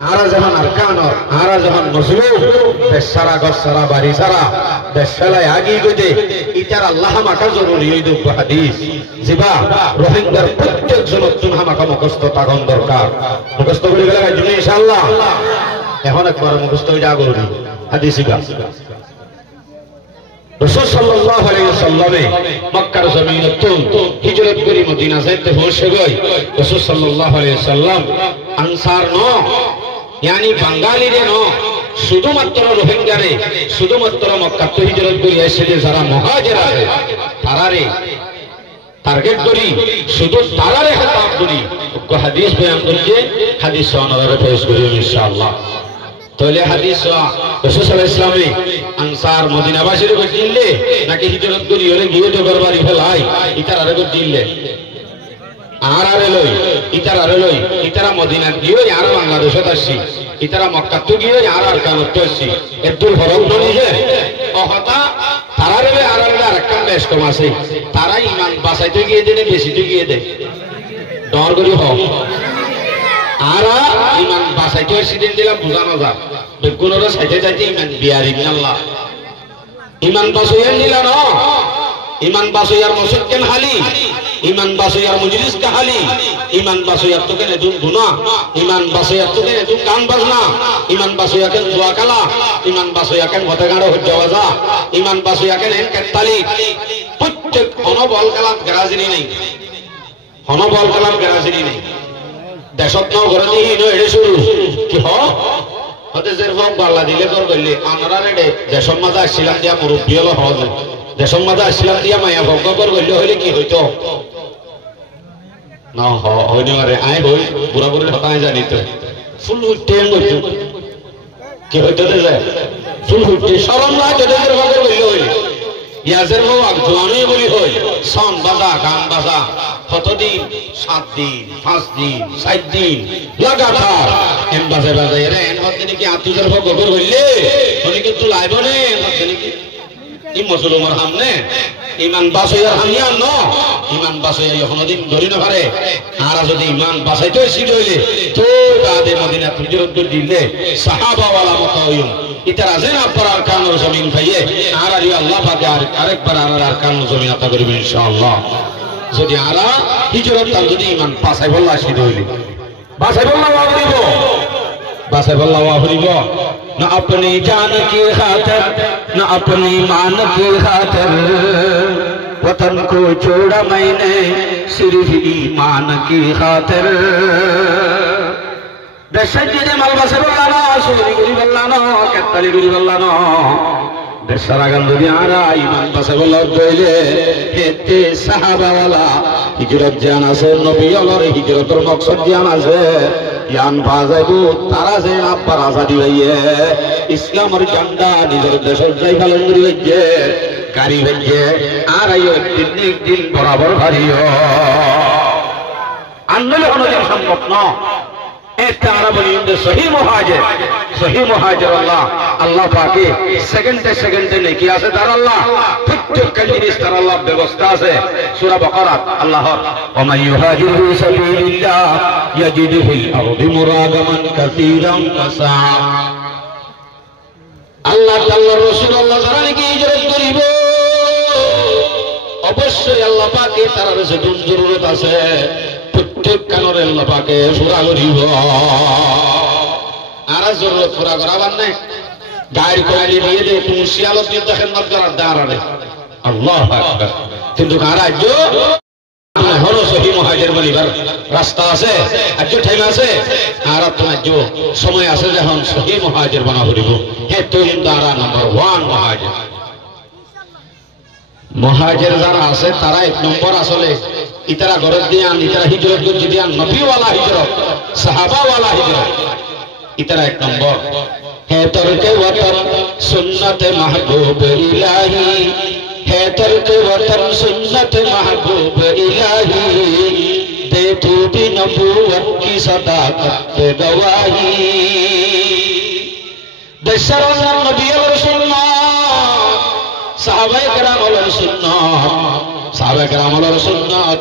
আরা যখন আরকানর আরা যখন মজলুম দেশ সারা গছ সারা বাড়ি সারা দেশ ফেলায় আগি গইতে ইতার আল্লাহ মাকা জরুরি এই দুঃখ হাদিস জিবা রোহিঙ্গার প্রত্যেক জনতুন হামাকা মুখস্থ তাগন দরকার মুখস্থ করে গেলে জন্য ইনশাআল্লাহ এখন একবার মুখস্থ হয়ে যা জরুরি হাদিস জিবা রাসূল সাল্লাল্লাহু আলাইহি ওয়াসাল্লামে মক্কার জমিনতুন হিজরত করি মদিনা যাইতে পৌঁছে গই রাসূল সাল্লাল্লাহু আলাইহি ওয়াসাল্লাম আনসার ন यानी बंगाली रे नो শুধুমাত্র রোহিঙ্গারে শুধুমাত্র মক্কা থেকে হিজরত করে এসেছে যারা মুহাজিরা আছে তারারে টার্গেট করি শুধু তারারে খেতাব করি কো হাদিস বয়ান করছে হাদিস সনদে পেশ করি ইনশাআল্লাহ তাহলে হাদিস রাসূল সাল্লাল্লাহু আলাইহি ওয়াসাল্লামে আনসার মদিনাবাসীর কো দিলে নাকি হিজরত করি ওরে গিয়ে তো করবারি ফেলাই ইতারারে কো দিলে আরারে লই ইতারা মদিনা গিয়ে আর বাংলাদেশত আসছি ইতারা মক্কা তো গিয়ে আর কানত আসছি এদুল ফরক ননিছে অহতা তারারে আরারে আরেকখান বেশ কম আছে তারা ঈমান বাঁচাইতে গিয়ে দেনে বেশি তো গিয়ে দেয় ডর করি হোক আরা ঈমান বাঁচাইতে আসছি দিন দিলাম বুঝানো যা বেগুনরা সাইতে যাইতে ঈমান বিয়ারি আল্লাহ ঈমান বাঁচাইয়া নিলা না ঈমান বাঁচাইয়ার মুসলমান হালি ঈমান বাঁচাইয়ার মজলিস কা হালি ঈমান বাঁচাইয়ার তো কেন দুন গুনাহ ঈমান বাঁচাইয়ার তো কেন দুন গান বাজনা ঈমান বাঁচাইয়া কেন জুয়া খেলা ঈমান বাঁচাইয়া কেন ভতেগাড়ো হজ্জাওয়াজা ঈমান বাঁচাইয়া কেন কাত্তালি প্রত্যেক অনবল কালাত গরাজিনি নাই অনবল কালাত গরাজিনি নাই দেশত ন গরনি ন এড়ে শুরু কি হ হতে জের ভক বাল্লা দিলে তোর কইলে আনরা রে দেশম মাজা আসছিলাম দিয়া মুরব্বি হলো হজ দেশম মাজা আসছিলাম দিয়া মায়া ভঙ্গ কর কইলে হইলে কি হইতো না হইনি আরে আয় হই বুড়া বুড়ির হতায় জানি তো ফুল উঠতে হইতো কি হইতো রে যায় ফুল উঠতে শরম না তো দেশের ভঙ্গ কইলে হইলে ইয়াজের মো আগ জওয়ানি বলি হই সন বাজা গান বাজা কতদিন 7 দিন 5 দিন 7 দিন লাগাতার এম বাজে বাজে রে এন হতে কি আতুজের ভঙ্গ কর হইলে উনি কিন্তু লাইব নে হতে কি ই মুসলমানের সামনে ঈমান বাঁচাইয়ার হামিয়া ন ঈমান বাঁচাইয়া কোনদিন ধরি না পারে আর যদি ঈমান বাঁচাইতে শিখে হইলে তো বাদে মদিনা হিজরত করে দিলে সাহাবা ওয়ালা মতায়ুম ইতারা জেনা পরার কানুর জমিন খাইয়ে আর আল্লাহ পাকে আরেকবার আর কানুর জমিন আতা করবে ইনশাআল্লাহ যদি আরা হিজরত তার যদি ঈমান বাঁচাই বল্লা শিখে হইলে বাঁচাই বল্লা ওয়াবরিব বাঁচাই বল্লা ওয়াবরিব न अपनी जान की खातिर न अपनी मान की खातिर वतन को छोड़ा मैंने सिर्फ ईमान की खातिर देशजिने मालबासे बल्लानो सुरी गुरी बल्लानो केत्ताली गुरी बल्लानो देशरा गंदुरी आरा ईमान बासे बल्ला कइले हेते साहाबा वाला हिजरत जान আছে নবী আল্লাহর হিজরতের মকসদ জান আছে ইয়ান বাজাইবো তারা যে আব্বার আজাদি হইয়ে ইসলামের ঝান্ডা নিজের দেশের যাই ফেলেন হইছে গাড়ি হইছে আর আইও একদিন বরাবর ভারিও আন্দোলন কোনদিন সম্ভব না একটা আরা বলি সহি মুহাজির আল্লাহ পাকে সেকেন্ডে নেকি আছে তার আল্লাহ প্রত্যেক জিনিস তার আল্লাহ ব্যবস্থা আছে সূরা বাকারাত আল্লাহর ওয়া মান ইউহাজির ফি সাবিলিল্লাহ ইয়াজিদ ফিল আরদি মুরাগামান কাসীরান ওয়াসা আল্লাহ তাআলার রাসূল আল্লাহ যারা নাকি হিজরত করিব অবশ্যই আল্লাহ পাকে তার কাছে জরুরত আছে প্রত্যেক কানের আল্লাহ পাকে পুরা করিব আর জরুরত পুরা করাবার নাই গাড়ি কোয়ালি দিয়ে দে তুমি শিয়ালত দিয়ে খেদমত করার দাঁড়াবে আল্লাহু আকবার কিন্তু রাজ্য হলো সহি মুহাজির বলিবার রাস্তা আছে আজ টাইম আছে আর তোমার যে সময় আছে যখন সহি মুহাজির বানা করিব হে তুই দ্বারা নাম্বার 1 মুহাজির যারা আছে তারা এক নম্বর আসলে ইতারা গরজ দিয়ান ইতারা হিজরত করে দিয়ান নবীওয়ালা হিজরত সাহাবাওয়ালা হিজরত ইতারা এক নম্বর है तर्क वतन सुन्नत महबूब इलाही है तर्क वतन सुन्नत महबूब इलाही दे तू भी नबूवत की सदाकत पे गवाही दशरथ नबी और सुन्नत साहबे करम और सुन्नत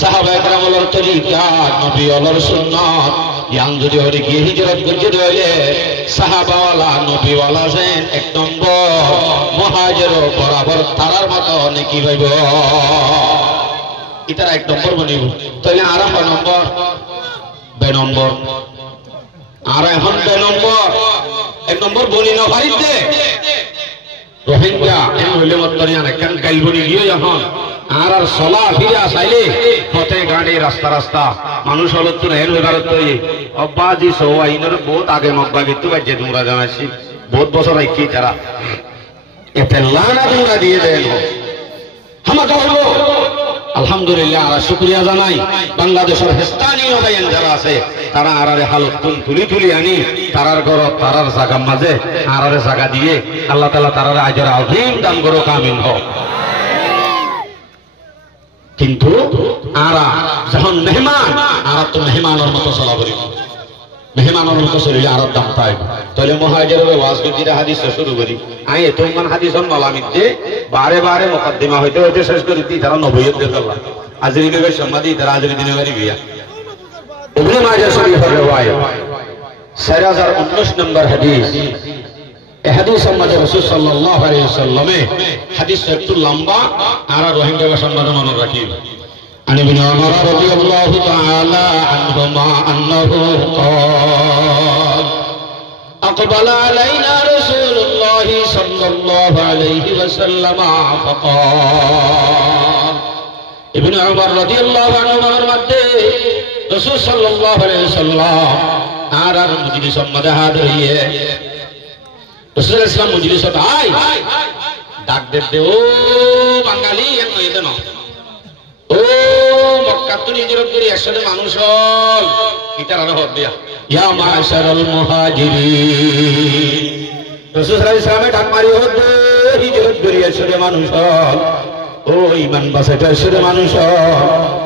साहबे करम और तरीका नबी और सुन्नत ইয়ান যদি হরে গিয়ে হিজরত করছে হইলে সাহাবাওয়ালা নবীওয়ালা যেন এক নম্বর মুহাজির বরাবর তারার মতো নেকি পাইব ইতারা এক নম্বর বনিব তাহলে আর নম্বর বে নম্বর আর এখন বে নম্বর এক নম্বর বনি না ভাইতে রোহিঙ্গা এন হইলে মতরিয়ান একখান গাইবনি গিয়ে এখন আর আর চলা ফিরা চাইলে পথে গাড়ি রাস্তা রাস্তা মানুষ হল তো হেন হইবার তৈরি অব্বাজি সৌআইনের বহুত আগে মব্বা কিন্তু বাজে তোমরা জানাইছি বহুত বছর আইকি তারা এতে লানা তোমরা দিয়ে দেন আমাকে হইব আলহামদুলিল্লাহ আর শুকরিয়া জানাই বাংলাদেশের স্থানীয় ভাইয়েন যারা আছে তারা আরারে হালত তুলি তুলি আনি তারার ঘর তারার জায়গার মাঝে আরারে জায়গা দিয়ে আল্লাহ তাআলা তারারে আজর আযীম দান করো কামিন হোক কিন্তু আরা যখন মেহমান আর তো মেহমানের মতো চলা করিব মেহমানের মতো চলিলে আর দাম পাই তাহলে মুহাজিরের ওয়াজ গদিরে হাদিস শুরু করি আই এতমান হাদিস মালামিতে বারে বারে মুকদ্দিমা হইতে হইতে শেষ করি তারা নবুয়ত দেখালা আজরি নবীর সম্মাদি তারা আজরি দিনে বাড়ি গিয়া ইবনে মাজাহ শরীফের riwayat 4019 নম্বর হাদিস এই হাদিস সম্বন্ধে রাসূল সাল্লাল্লাহু আলাইহি ওয়াসাল্লামে হাদিস একটু লম্বা আর রোহিঙ্গা সম্বন্ধে মনে রাখিব عن ابن عمر رضي الله تعالى عنهما أنه قال أقبل علينا رسول الله صلى الله عليه وسلم فقال ابن عمر رضي الله عنهما فرماتے رسول صلى الله عليه وسلم আর মজলিস মধ্যে হাজির হইয়ে রাসূল ইসলাম মজলিস আই ডাক দে ও বাঙালি এত এত না ও মক্কা তো হিজরত করি আসলে মানুষ হল ইতার আর হদ দিয়া ইয়া মাশারাল মুহাজিরিন রাসূল সাল্লাল্লাহু আলাইহি ওয়াসাল্লাম ডাক মারি হদ হিজরত করি আসলে মানুষ হল ও ঈমান বাঁচাইতে আসলে মানুষ হল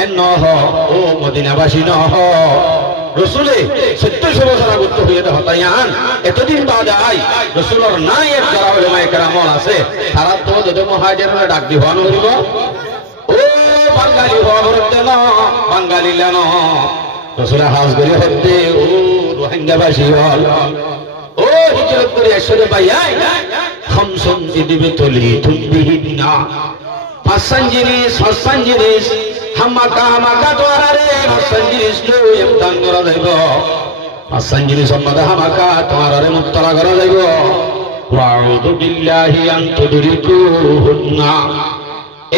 এন নহ ও মদিনাবাসী নহ রাসূলে 1700 বছর আগে তো হইতে হতায়ান এতদিন বাদে আই রাসূলের নাই এক যারা উলামায়ে কেরাম আছে তারা তো যদি মুহাজিররা ডাক দিবান হইব ও বাঙালি হতে না বাঙালি লানো রাসূলের হাজ করে হতে ও রোহিঙ্গাবাসী হল ও হিজরত করে আসলে ভাই আই খামসুন দিবে তলি তুবিহিনা পাঁচজন জিনিস হামাকা তোয়ারে পাঁচজন জিনিস লই দান করা যাইব পাঁচজন জিনিস সম্বন্ধে হামাকা তোয়ারে মুক্তরা করা যাইব ওয়াউযু বিল্লাহি আন তুদরিকুহুন্না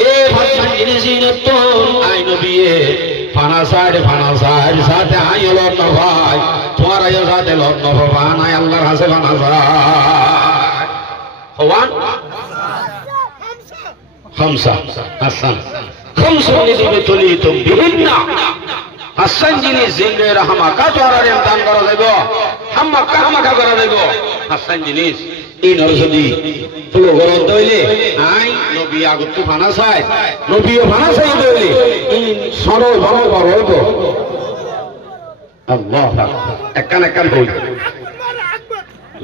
এ পাঁচজন জিনিস নতুন আই নবিয়ে ফানাসার সাথে আইল না ভাই তোমার আইল সাথে লট না ভাই আল্লাহর কাছে ফানাসার হওয়ান خمسة حسن خمس নিদিবে তলি তুবিহিনা হাসান জিনিস জিনে রহমাকা তোরারে দান করা যাইব হামাকা করা যাইব হাসান জিনিস ইন যদি ফুলো গরম দইলে আই নবী আগত ফানা চাই নবীও ফানা চাই দইলে ইন সরল ভালো বড় হইব আল্লাহু আকবার একান হই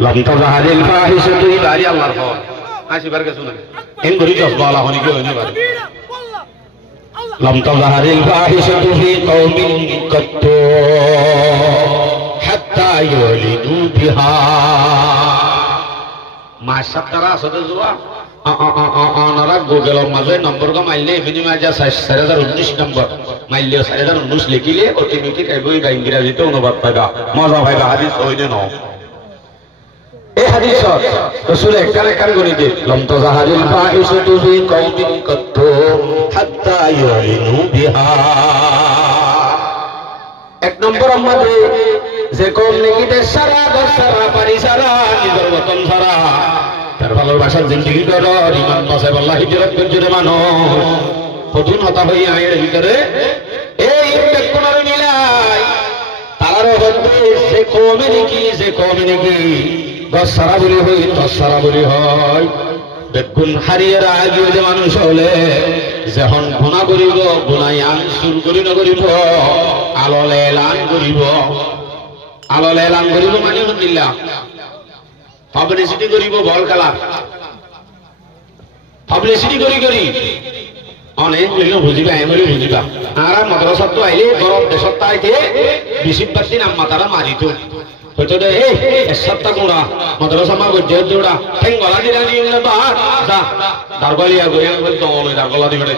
লাম তাজাহালিল ফাহিশাতু ইবারি আল্লাহর হক আসিবার কে শুনেন এন গরি জসবালা হনি কে হইনে পারে লাম তাজাহারিল ফাহিশাতু ফি কওমিন কাত্তু হাত্তা ইউলিদু বিহা মাশাআল্লাহ আসতে জুয়া আনারা গুগলের মাঝে নম্বর কা মাইলে বিনিময় যা 4019 নম্বর মাইলে 4019 লিখিলে অটোমেটিক আইবই ইংরেজিতে অনুবাদ পাইবা মজা পাইবা হাদিস হইনে ন এই হাদিসত রাসূল একখান গণিতে লম তাজাহারিল ফাহিশাতু ফি কওমিন কাত্তু হাত্তা ইউলিনু বিহা এক নম্বর আমাদের যে কম নেকিতে সারা দশরা পারি সারা নিজের বতন সারা তার ভালোবাসার জিন্দেগি কর ঈমান বাঁচাই আল্লাহ হিজরত করছে মানুষ কতদিন হতা হই আয়ের ভিতরে এই কোনার মিলাই তার হতে যে কমে নাকি দশরা বলি হই দশরা বলি হয় বেগুন হারিয়ে রাগিয়ে যে মানুষ হলে যখন গুণা করিব গুণাই আন শুরু করিব আললে এলান করিব মানে দিল্লা পাবলিসিটি করিব বল খেলা পাবলিসিটি করি অনেক মিলে বুঝিবা এমনি বুঝিবা আর মাদ্রাসা তো আইলে গরম দেশত তাইতে বেশিরভাগ দিন আম্মা তারা মারিত হয়তো দে এই সপ্তাহ গুড়া মাদ্রাসা মা গজে দৌড়া ঠেং গলা দিলা নিয়ে বা যা দারগলিয়া গয়া বল তো ওই দারগলা দিবে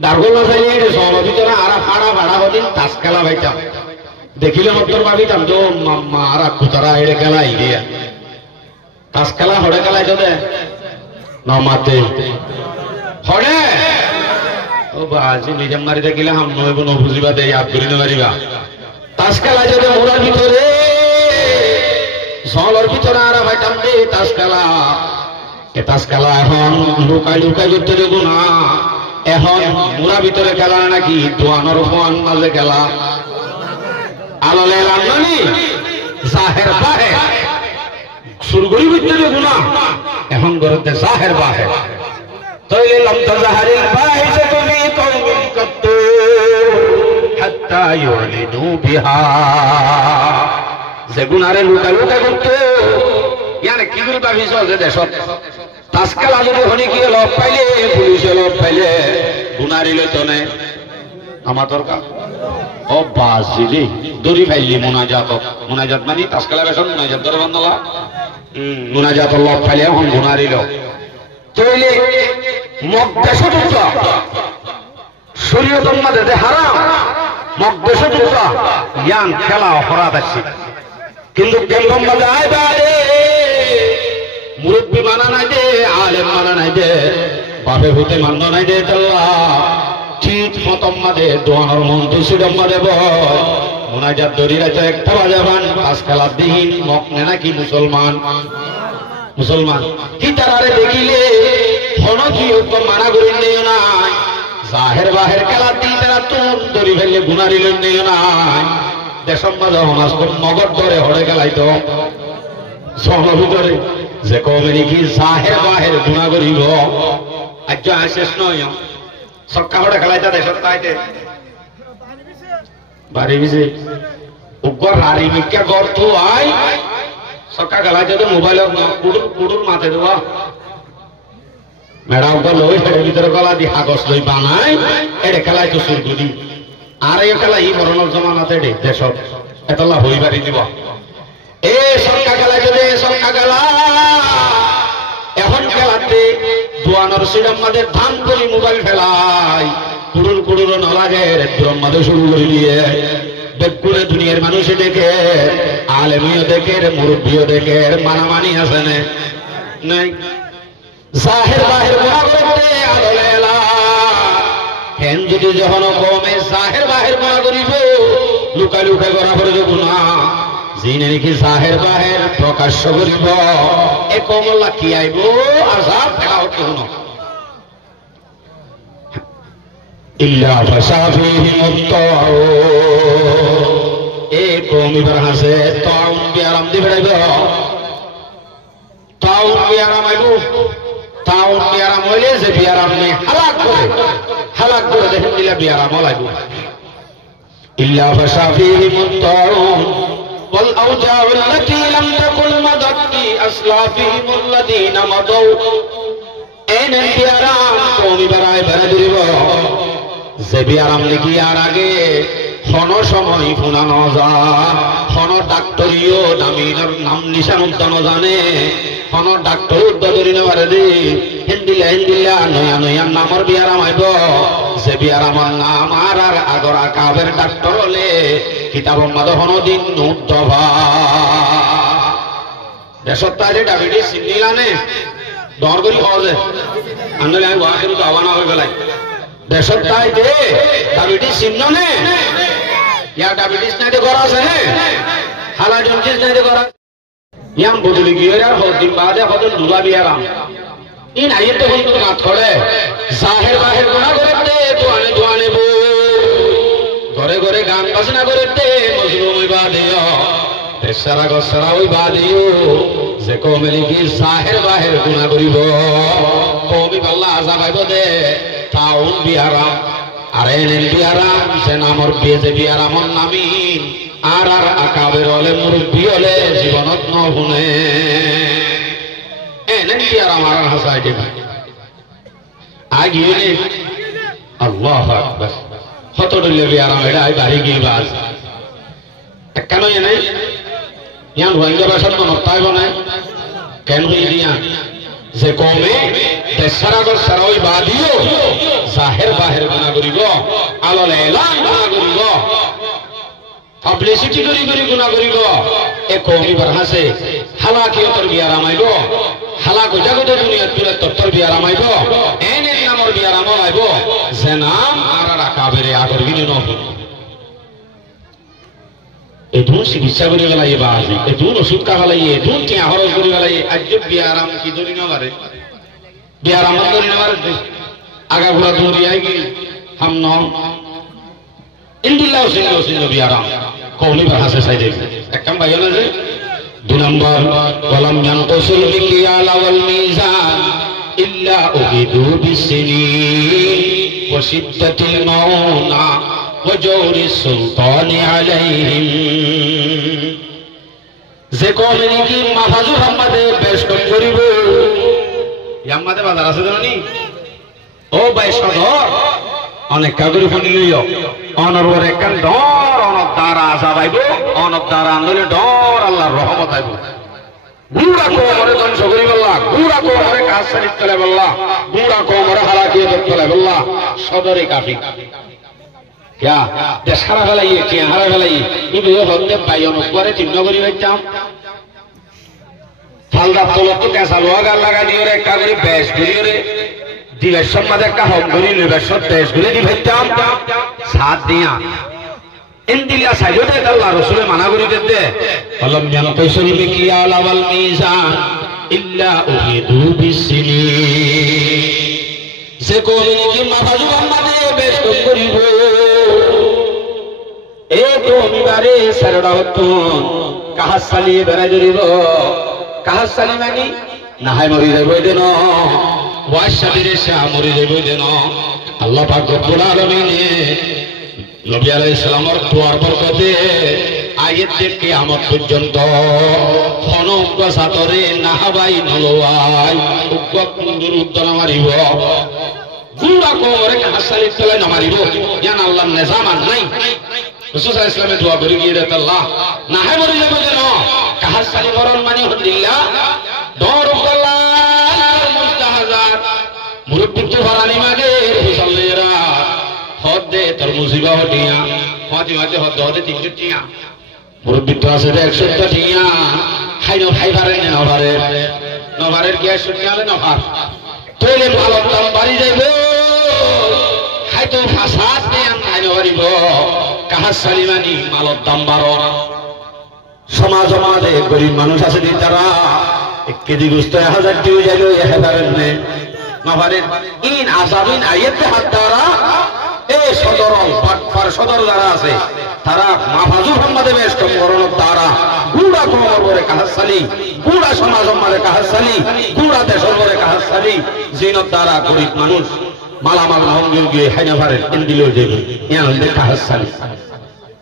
দারগলা চাইলে রে সব ভিতরে আর ফাড়া ফাড়া হদিন তাস খেলা বাইতাম দেখিলে মতর ভাবিতাম তো মাম্মা আর কুতারা এড়ে খেলা ইয়া তাস খেলা হড়ে খেলা দে নমাতে হড়ে ও বাজি নিজম মারি দেখিলে হাম নয় কোন বুঝিবা দে ইয়াদ করি না মারিবা তাস খেলা যদি মোরার ভিতরে সলর ভিতরে আর ভাইতাম দে তাস খেলা এ তাস খেলা এখন লুকাই লুকাই করতে দেবো না এখন মোরা ভিতরে খেলা নাকি দোয়ানোর ফোয়ান মাঝে খেলা আলালে রান্নানি জাহের বাহে সুরগুড়ি ভিতরে দেবো না এখন গরতে জাহের বাহে তৈলে লম্তা জাহারিল বাহে সে তুমি কৌমিন কত্তু হাত্তা ইউলিনু বিহা যে গুনারে লুকা লুকা করতো ইয়ানে কি করে ভাবিছ যে দেশত তাসকালা যদি হনি কি লব পাইলে পুলিশে লব পাইলে গুনারি লইতো নে আমার দরকার ও বাসিলি দড়ি ফাইলি মুনাজাত মানে তাসকালা বেশন মুনাজাত ধরে বান্ধলা মুনাজাত লব পাইলে এখন গুনারি লো তইলে মকদেশ দুটা শরীয়তের মধ্যে হারাম মকদেশ দুটা ইয়ান খেলা অপরাধ আছে কিন্তু কেমন মজা আয় বারে মুরব্বী মানা নাই দে আলেম মানা নাই দে বাপে হতে মান্য নাই দে তাল্লা ঠিক মতম মাদে দোয়ানোর মন্ত্র সুডম মাদে বয় মুনাজাত দরিরা তো একটা বাজাবান পাঁচ খেলা দিন মক নে নাকি মুসলমান কি তারারে দেখিলে হন কি মানা করি নেই নাই জাহের বাহের খেলা দিন তারা তুন দরি ফেললে গুনারি লই নেই নাই দেশম মাঝে সমাজ মগর ধরে হরে গেলাই তো সহন ভিতরে যে কবে নাকি জাহের বাহের গুণা করিব আজ শেষ নয় সক্কা হরে খেলাইতা দেশত তাইতে বাড়ি বিছে উগ্র হারি মিক্কা গর তো আই সক্কা খেলাইতে তো মোবাইল কুড়ুর মাথে দেওয়া মেডা উগ্র লই হেডের ভিতরে গলা দি কাগজ লই বানাই এড়ে খেলাই তো শুরু করি আর এই খেলা ই মরণের জমানাতে দেশত এতলা হই বাড়ি দিব এ সংখ্যা খেলা যদি সংখ্যা খেলা এখন খেলাতে দোয়ানোর সিডাম্মাদের ধান করি মোবাইল ফেলাই কুড়ুর নলাগে ব্রহ্মাদে শুরু করে দিয়ে বেকুরে দুনিয়ার মানুষে দেখে আলেমিও দেখে মুরব্বীও দেখে মানামানি আছে নাই জাহের বাহের মহা করতে আলোলেলা হেন যদি যখন কমে জাহের বাহের মনে করিব লুকা লুকা করা করে দেব না যিনি নাকি জাহের বাহের প্রকাশ্য করিব এ কমলা কি আইব আজাব ফেলা হতো না ইল্লা ফাসাফিহিম আত-তাউ এ কমিবার হাসে তাউন বিয়ারাম দি ফেরাইব তাউন বিয়ারাম আইব তাউন বিয়ারাম হইলে যে বিয়ারাম নে হালাক করে দেখেন দিলে বিয়ারাম লাগবে ইল্লা ফাসাফিহিম আত-তাউ ওয়াল আওজাউ আল্লাতী লাম তাকুন মাদাত ফি আসলাফিহিম আল্লাযীনা মাদাউ এন বিয়ারাম কওমি বারায় বেড়ে দিব যে বিয়ারাম লিখি আর আগে হন সময় ফুনানো যা হন ডাক্তরিও নামিনার নাম নিশান উদ্যান জানে হন ডাক্তর উদ্যাদরি নেবারে দে হিন্দিলা নয়া নামর বিয়ারাম আইব যে বিয়ারামর নাম আর আগর আকাবের ডাক্তর হলে কিতাব মাদ হন দিন উদ্দভা দেশত্তারে ডাবিডি সিন্নিলানে দর করি হওয়া যায় আন্দোলন আমি ওয়াকের তো আবানা হয়ে গেলাই দেশত্তাই দে ডাবিডি চিহ্ন নে ইয়া ডাবিডিস নাই দে করা আছে নে হালা জন্টিস নাই দে করা ইয়াম বদলি গিয়ে আর হদিন বাদে হদন দুলা বিয়ারাম ইন আইতে হন তো মাত করে জাহের বাহের গুনাহ করতে দোয়ানে বো ঘরে ঘরে গান বাজনা করতে মজলুম হইবা দিও বেসারা গসরা হইবা দিও যে কওমে কি জাহের বাহের গুনাহ করিব কওমি আল্লাহ আযাব আইব দে তাউন বিয়ারাম আর এনে বিয়ারাম সে নামর বিয়ে বিয়ারামর নামি আর আকাবের হলে মুরব্বী হলে জীবনত ন শুনে এনে বিয়ারাম আর হাসাই দিবা আগিয়ে আল্লাহু আকবার কত দিলে বিয়ারাম এটা আই বাড়ি গিয়ে বাস কেন এনে ইয়ান রোহিঙ্গা ভাষার মনত পাইব না কেন দিয়া যে কমে দেশারাগর সারই বাদিও জাহের বাহের গুণা করিব আলল এলান গুণা করিব পাবলিসিটি করি করি গুণা করিব এ কৌমি বারহাসে হালাকিয়তর বিয়া রামাইব হালাক জাগত দুনিয়ার তুলে তত্তর বিয়া রামাইব এনে নামর বিয়া রামাইব যে নাম আর কাবেরে আগর গিনি নহব এদুন চিকিৎসা করি পেলাই বা আজি এদুন ওষুধ কা পেলাই এদুন টিয়া খরচ করি পেলাই আজ বিয়া আরাম কি ধরি নমারে বিয়া আরাম ধরি নমারে আগা ঘোড়া দৌড়ি আই কি হাম ন ইন্দিল্লাহ হোসেন হোসেন বিয়া আরাম কৌলি ভাষা চাই দেখ এক কাম ভাই না যে 2 নম্বর ওয়ালাম ইয়ানকুসুল মিকিয়াল ওয়াল মিজান ইল্লা উহিদু বিসিনিন ওয়া শিদ্দাতিল মাউনা ওয়াজৌরি সুলতানি আলাইহিম যে কওমের কি মাফাজু হাম্মাদে বেশ কম করিব ইয়াম্মাদে বাজার আছে জানি ও ভাই সদর অনেক কাগরি ফোনি লইও অনরবর একখান ডর অনব দ্বারা আসাবাইব অনব দ্বারা আনলে ডর আল্লাহর রহমত আইব গুড়া কোমরে ধ্বংস করি বললা গুড়া কোমরে কাজ সারিত চলে বললা গুড়া কোমরে হালাকিয়ে চলে বললা সদরে কাফি क्या देशहारा फैलाइए क्या हारा फैलाइए इबे बंदे भाइयों করে চিহ্ন করি বাইতাম ফালদা তলত তো কেসা লোয়া গাল লাগা দিও রে একটা করে বেশ করিও রে দিলের সম্মাদে একটা হম করি লেবের সব বেশ করে দি বাইতাম সাথ দিয়া ইন্দিলা সাইদে আল্লাহ রাসূল মানা করি দে আল্লাহ জানো কইসল বিকিয়াল ওয়াল মিজান ইল্লা উহিদু বিসিনি যে কোলিনি কি মাফাজু আমাদে বেশ করিব এ তো মিবারে সারড়া হতো কাহাস চালিয়ে বেড়াই ধরিব কাহাস চালি মানি নাহাই মরি যাইব দেন ওয়াশাবিরে শাহ মরি যাইব দেন আল্লাহ পাক রব্বুল আলামিনে নবী আলাইহিস সালামের দোয়ার বরকতে আয়াত থেকে কিয়ামত পর্যন্ত হনক সাতরে নাহাবাই নলওয়াই উগ্গ কুন্দুর উদ্দনা মারিব গুড়া কোমরে কাহাস চালি তলে নামারিব ইয়ান আল্লাহর নিজাম আর নাই রাসূল সাল্লাল্লাহু আলাইহি ওয়াসাল্লাম দোয়া করে গিয়ে দেন আল্লাহ না হে মরি যাবে যেন কাহার সালি মরণ মানে হদিল্লাহ দর আল্লাহ মুস্তাহাজার মুরব্বি তো ফারানি মাগে মুসাল্লিরা হদ দে তোর মুসিবা হটিয়া ফাতিমাতে হদ দে 300 টিয়া মুরব্বি তো আছে 100 টিয়া খাইনো খাই পারে না নভারের কি 100 টিয়া না নভার তোলে ভালো দাম বাড়ি যাইবে খাইতো ফাসাদ নে আন খাইনো পারিব কাহার সালিমানি মালত দাম বাড়ো সমাজ আমাদের গরিব মানুষ আছে তারা 1 কেজি গোশত 1000 টাকা যাইলো 1000 নে নভারের ইন আযাবিন আয়াতে হাত দ্বারা এই সদর পাটপার সদর যারা আছে তারা মাফাজু মোহাম্মদে বেশ কম করণ দ্বারা গুড়া কোমর করে কাহার সালি গুড়া সমাজ আমাদের কাহার সালি গুড়া দেশের করে কাহার সালি জিনত দ্বারা গরিব মানুষ মালামাল মঙ্গল গিয়ে হাইনাভারের ইন্দিলেও যাবে ইয়া হইলে কাহার সালি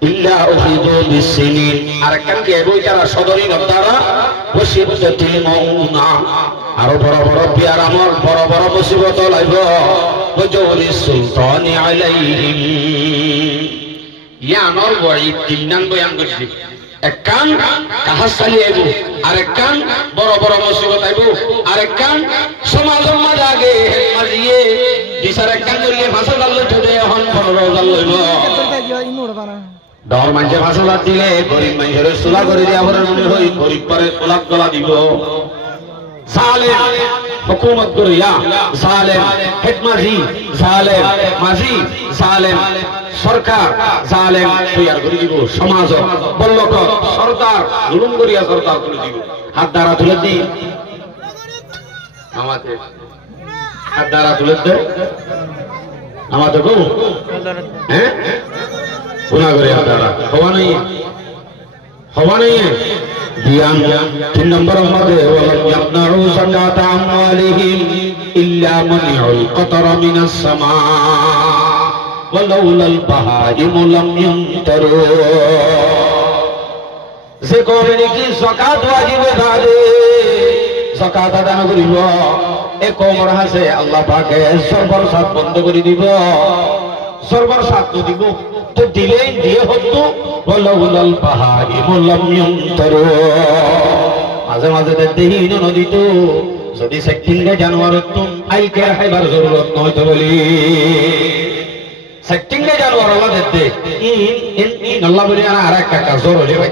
ইল্লা উহিদু বিসিনিন আর কান কি বই যারা সদরি দ্বারা ওয়াশিদ্দাতিল মাউনা আর বড় বড় বিয়ার আমল বড় বড় মুসিবত লাইব ওয়াজৌরি সুলতানি আলাইহিম ইয়ানর ওয়াইদ 3 নাম বয়ান করছি এক কান কাহার সালি আইব আর এক কান বড় বড় মুসিবত আইব আর এক কান সমাজের মাঝে আগে মাজিয়ে দিশার এক কান করিয়ে ভাষা দাল্লে ঠুদে হন 15,000 লইব ডর মানুষের ভাষা দিলে গরিব মানুষের সোলা করে দিয়া মনে হই গরিব পরে সোলাপ গলা দিব জালেম হুকুমত করিয়া জালেম হেডমাজি জালেম মাজি জালেম সরকার জালেম তৈয়ার করে দিব সমাজ বল্লক সরকার জুলুম করিয়া সরকার করে দিব হাত দ্বারা তুলে দি আমাদের হাত দ্বারা তুলে দে আমাদের গো হ্যাঁ गुनाह करे हमारा हवा नहीं है ध्यान 3 नंबर हमारे वलम यमनउ ज़कात अमवालिहिम इल्ला मनिउल क़तर मिनस समा वलौलल बहाइम लम यमतरू যে কওমের কি যাকাত ওয়াজিব থাকে যাকাত আদায় করিব এ কওমের হাসে আল্লাহ পাকে সর্বসাত বন্ধ করে দিব সরবর সাধ্য দিব তো দিলেই দিয়ে হতো ওয়ালাউলাল বাহাইমু লাম ইউনতারু মাঝে মাঝে দেহি নদী তো যদি সেটিংয়ে জানোয়ার তো আইকে খাইবার জরুরত নয় তো বলি সেটিংয়ে জানোয়ার আল্লাহ দেতে ইন আল্লাহ বলি আর একটা কাজ জরুরি ভাই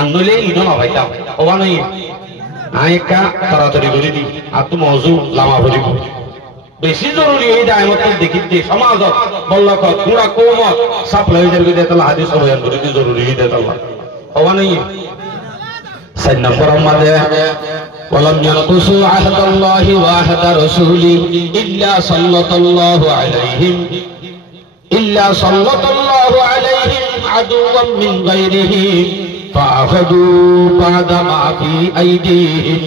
আনলে ইনো না ভাইতা ওবা নাই আইকা তাড়াতাড়ি করে দি আর তো মওজু লামা বলিব বেশি জরুরি এই দায়মত দেখিতে সমাজত বল্লক পুরা কোমত সাপ্লাইজার করে দেতলা হাদিস বয়ান করে দি জরুরি এই দেতলা ওবা নাই 4 নম্বর আমাদের ولم ينقصوا عهد الله وعهد رسوله إلا سلط الله عليهم عدوا من غيرهم فأخذوا بعد ما في أيديهم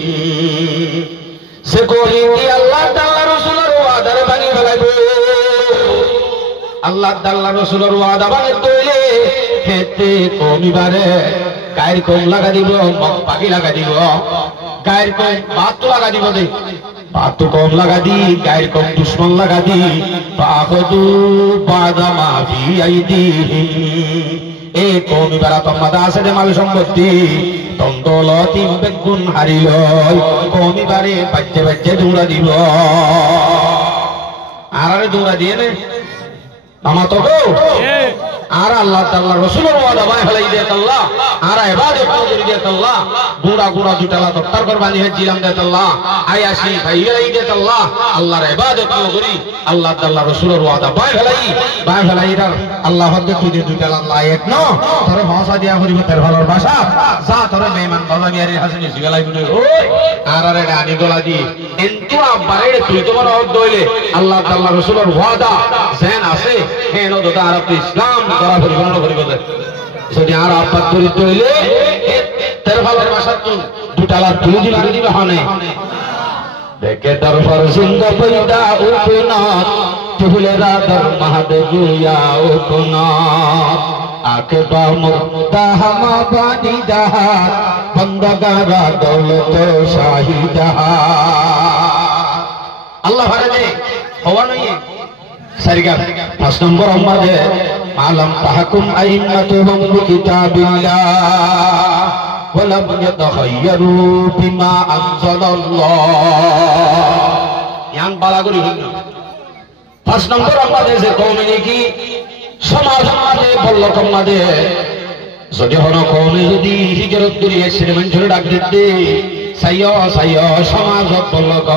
سكولي الله تعالى رسول وعد بني فلبو الله تعالى رسول وعد بني তোলে হেতে কমিবারে গায়ের কম লাগা দিব পাখি লাগা দিব গায়ের কম বাত লাগা দিব দে বাত কম লাগা দি গায়ের কম দুশ্মন লাগা দি ফাখদু বাদামা ফি আইদিহিম এ কমিবারা তোমাদা আছে দে মাল সম্পত্তি তন্দলতি বেগুন হারিল কমিবারে বাচ্চা বাচ্চা দৌড়া দিব আরে দৌড়া দিয়ে নে আমা তো গো আর আল্লাহ তাআলা রাসূলের ওয়াদা বাই হলাই দে আল্লাহ আর ইবাদত করি দে আল্লাহ গুড়া গুড়া দুটালা তত্তার কুরবানি হজিলাম দে আল্লাহ আয়াসি ভাইয়াই দে আল্লাহ আল্লাহর ইবাদত করি আল্লাহ তাআলা রাসূলের ওয়াদা বাই হলাই দার আল্লাহ হদ্দ তুই দুটালা লায়েক ন তোর ভাষা দিয়া করিব তোর ভালোর ভাষা যা তোর মেহমান বাজানিয়ারে হাসনি সিগালাই বলে ওই আর আরে আনি গলা দি কিন্তু আবারে তুই তোমার হদ্দ হইলে আল্লাহ তাআলা রাসূলের ওয়াদা জেন আছে হেন দতা আরব ইসলাম করা পরিবর্তন করিব যদি আর আপাত চরিত্র হইলে তের ভালোর ভাষা তো দুটালার তুলি দিবে হনে দেখে দরবার সিংহ পয়দা উপনাথ তুলেরা দর মহাদেবিয়া উপনাথ আকবা মুক্তাহামা বানি দাহা বন্দগারা দৌলত শাহিদা আল্লাহ ভারে হওয়া নয় সারিগা 5 নম্বর আমাদের আলম তাহকুম আইম্মাতুহুম বিকিতাবিল্লাহ ওয়া লাম ইয়াতাখায়্যারু বিমা আনজালাল্লাহ ইয়ান বালাগুরি হইল 5 নম্বর আমাদের যে কওমে কি সমাজ আমাদের বল্লক আমাদের যদি হন কওমে যদি হিজরত করি এসে মানুষের ডাক দিতে সাইয় সমাজত বল্লক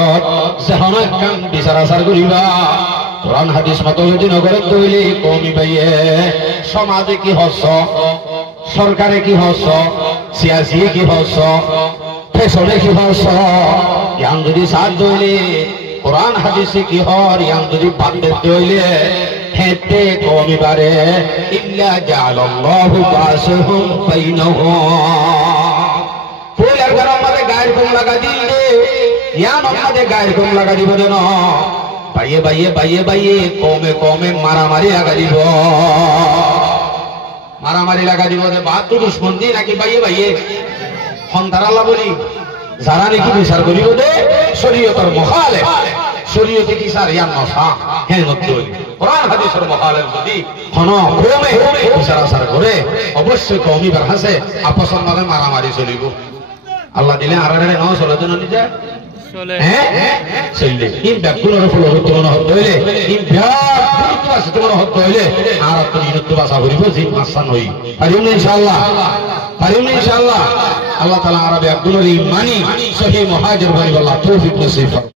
যে হন কাম বিচার আচার করিবা কোরআন হাদিস মতো যদি নগরে তৈরি কমি পাইয়ে সমাজে কি হস সরকারে কি হস সিয়াসি কি হস ফেশনে কি হস ইয়ান যদি সাথ দইলে কোরআন হাদিসে কি হর ইয়ান যদি বাদে দইলে হেতে কমিবারে ইল্লা জাআলাল্লাহু বাসহুম বাইনহুম ফুলের ঘর আমাদের গায়ের কম লাগা দিলে ইয়ান আমাদের গায়ের কম লাগা দিব না বাইয়ে কমে মারামারি লাগা দিব বাহাত্তু দুশ্মন দি নাকি বাইয়ে সন্তান আল্লাহ বলি যারা নাকি বিচার করিব দে শরীয়তের মুখালেফ শরীয়তে কি স্যার ইয়ান নসা হ্যাঁ নতুন কোরআন হাদিসের মুখালেফ যদি কোন কমে বিচার আচার করে অবশ্যই কমিবার হাসে আপসের মাঝে মারামারি চলিব আল্লাহ দিলে আর ন চলে তো নিজে চললে ইন ব্যাকুলের ফল হতে মনে হতে হইলে ইন ব্যাকুল হতে হইলে আর তো ইনত্ব বাসা করিব জিন মাসান হই পারিম না ইনশাআল্লাহ আল্লাহ তাআলা আরবে আব্দুল ইমানি সহিহ মুহাজির বলি আল্লাহ তৌফিক নসিব